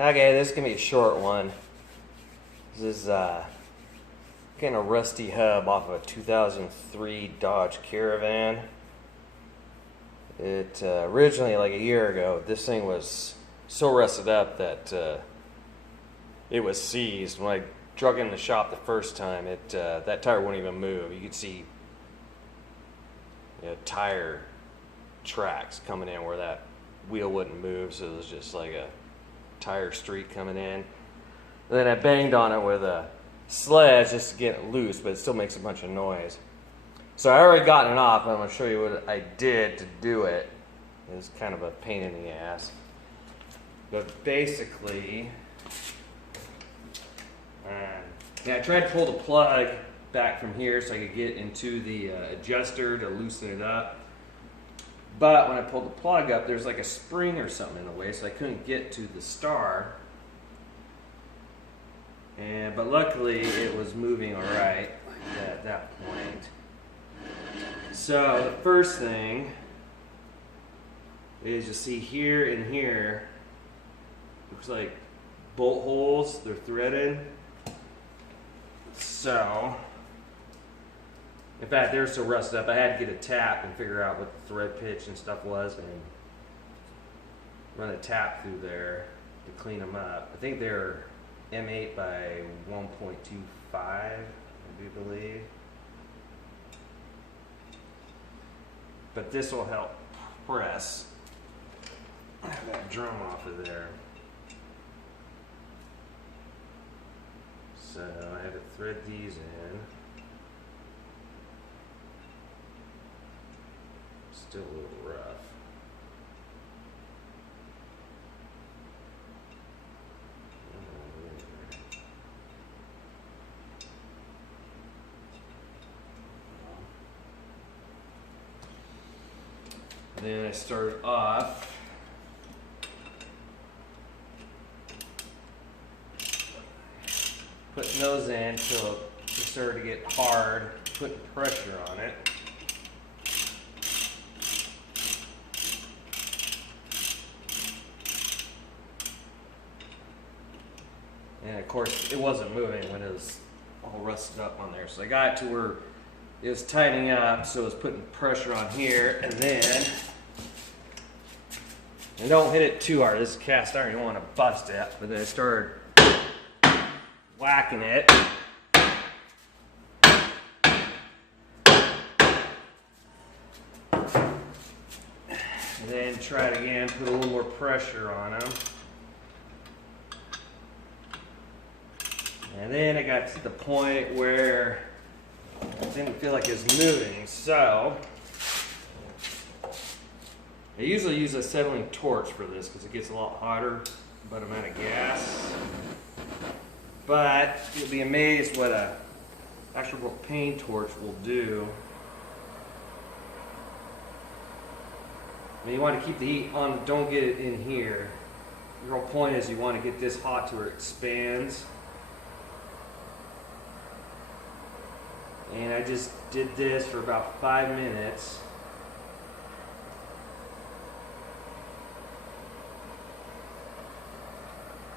Okay, this is gonna be a short one. This is getting a rusty hub off of a 2003 Dodge Caravan. It originally, like a year ago, this thing was so rusted up that it was seized. When I drug it in the shop the first time, that tire wouldn't even move. You could see tire tracks coming in where that wheel wouldn't move, so it was just like a tire streak coming in. And then I banged on it with a sledge just to get it loose, but it still makes a bunch of noise. So I already gotten it off, and I'm going to show you what I did to do it. It's kind of a pain in the ass. But basically, I tried to pull the plug back from here so I could get into the adjuster to loosen it up. But when I pulled the plug up, there's like a spring or something in the way, so I couldn't get to the star. But luckily, it was moving all right at that point. So the first thing is you see here and here, looks like bolt holes, they're threaded. So, in fact, they're so rusted up, I had to get a tap and figure out what the thread pitch and stuff was and run a tap through there to clean them up. I think they're M8 by 1.25, I do believe. But this will help press that drum off of there. So I had to thread these in. Still a little rough. Then I started off putting those in until it started to get hard, putting pressure on it. And of course, it wasn't moving when it was all rusted up on there. So I got it to where it was tightening up, so it was putting pressure on here, and then, and don't hit it too hard. This is cast iron, you don't want to bust it. But then I started whacking it. And then try it again, put a little more pressure on them. And then I got to the point where it didn't feel like it was moving, so I usually use a acetylene torch for this because it gets a lot hotter, but I'm out of gas. But you'll be amazed what a actual propane torch will do. I mean, you want to keep the heat on, don't get it in here. The real point is you want to get this hot to where it expands. And I just did this for about 5 minutes.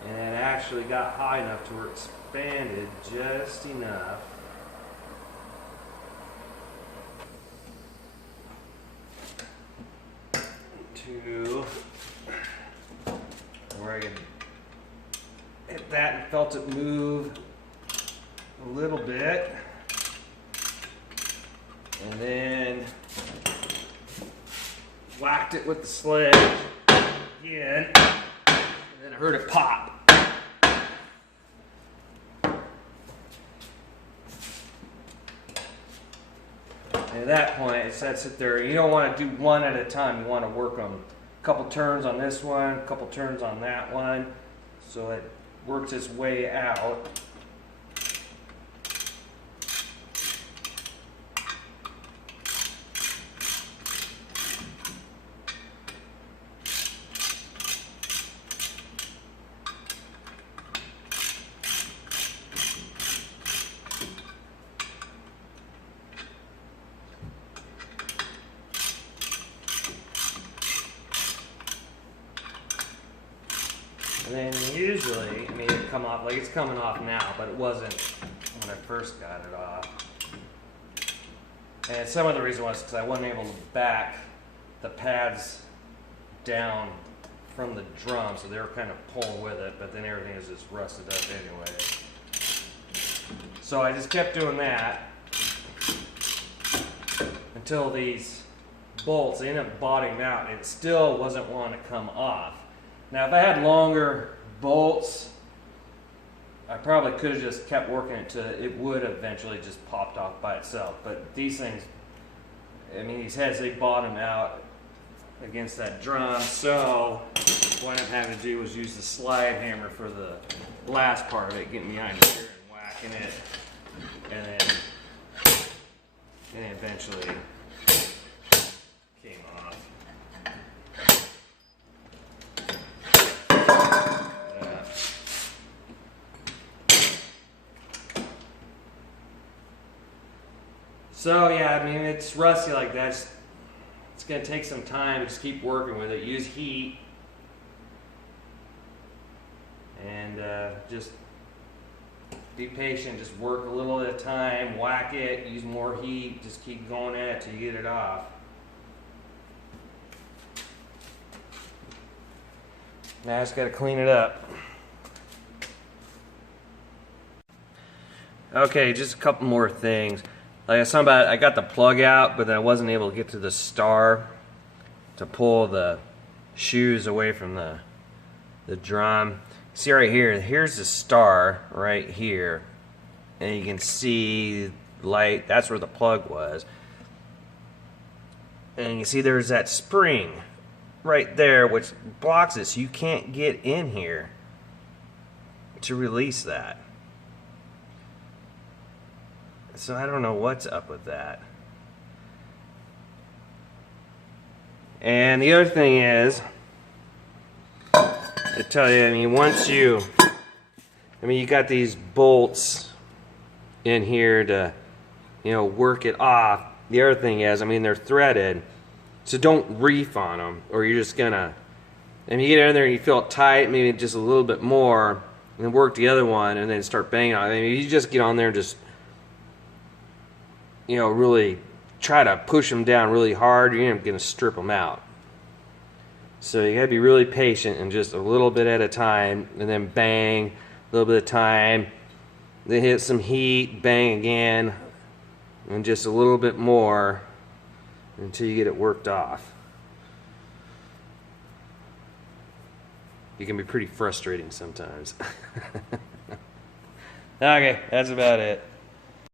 And it actually got high enough to where it expanded just enough. To where I could hit that and felt it move a little bit. And then whacked it with the sledge again, and then I heard it pop. And at that point, it sets it there. You don't want to do one at a time. You want to work on a couple turns on this one, a couple turns on that one, so it works its way out. And then usually, I mean, it'd come off, like it's coming off now, but it wasn't when I first got it off. And some of the reason was because I wasn't able to back the pads down from the drum, so they were kind of pulling with it, but then everything is just rusted up anyway. So I just kept doing that until these bolts, they ended up bottoming out, and it still wasn't wanting to come off. Now, if I had longer bolts, I probably could have just kept working it till it would eventually just popped off by itself. But these things, I mean, these heads, they bottom out against that drum. So what I'm having to do was use the slide hammer for the last part of it, getting behind here and whacking it, and then eventually came off. So yeah, I mean, it's rusty like that. It's going to take some time. Just keep working with it. Use heat. And just be patient. Just work a little at a time. Whack it. Use more heat. Just keep going at it till you get it off. Now I just got to clean it up. Okay, just a couple more things. Like I was talking about, I got the plug out, but I wasn't able to get to the star to pull the shoes away from the drum. See right here, here's the star right here, and you can see light, that's where the plug was. And you can see there's that spring right there which blocks it, so you can't get in here to release that. So I don't know what's up with that. And the other thing is, I tell you, I mean, you got these bolts in here to, work it off. The other thing is, I mean, they're threaded, so don't reef on them, or you're just gonna, you get in there and you feel it tight, maybe just a little bit more, and then work the other one, and then start banging on it. I mean, you just get on there and just, really try to push them down really hard, you're going to strip them out. So you got to be really patient and just a little bit at a time, and then bang, a little bit of time, then hit some heat, bang again, and just a little bit more until you get it worked off. It can be pretty frustrating sometimes. Okay, that's about it.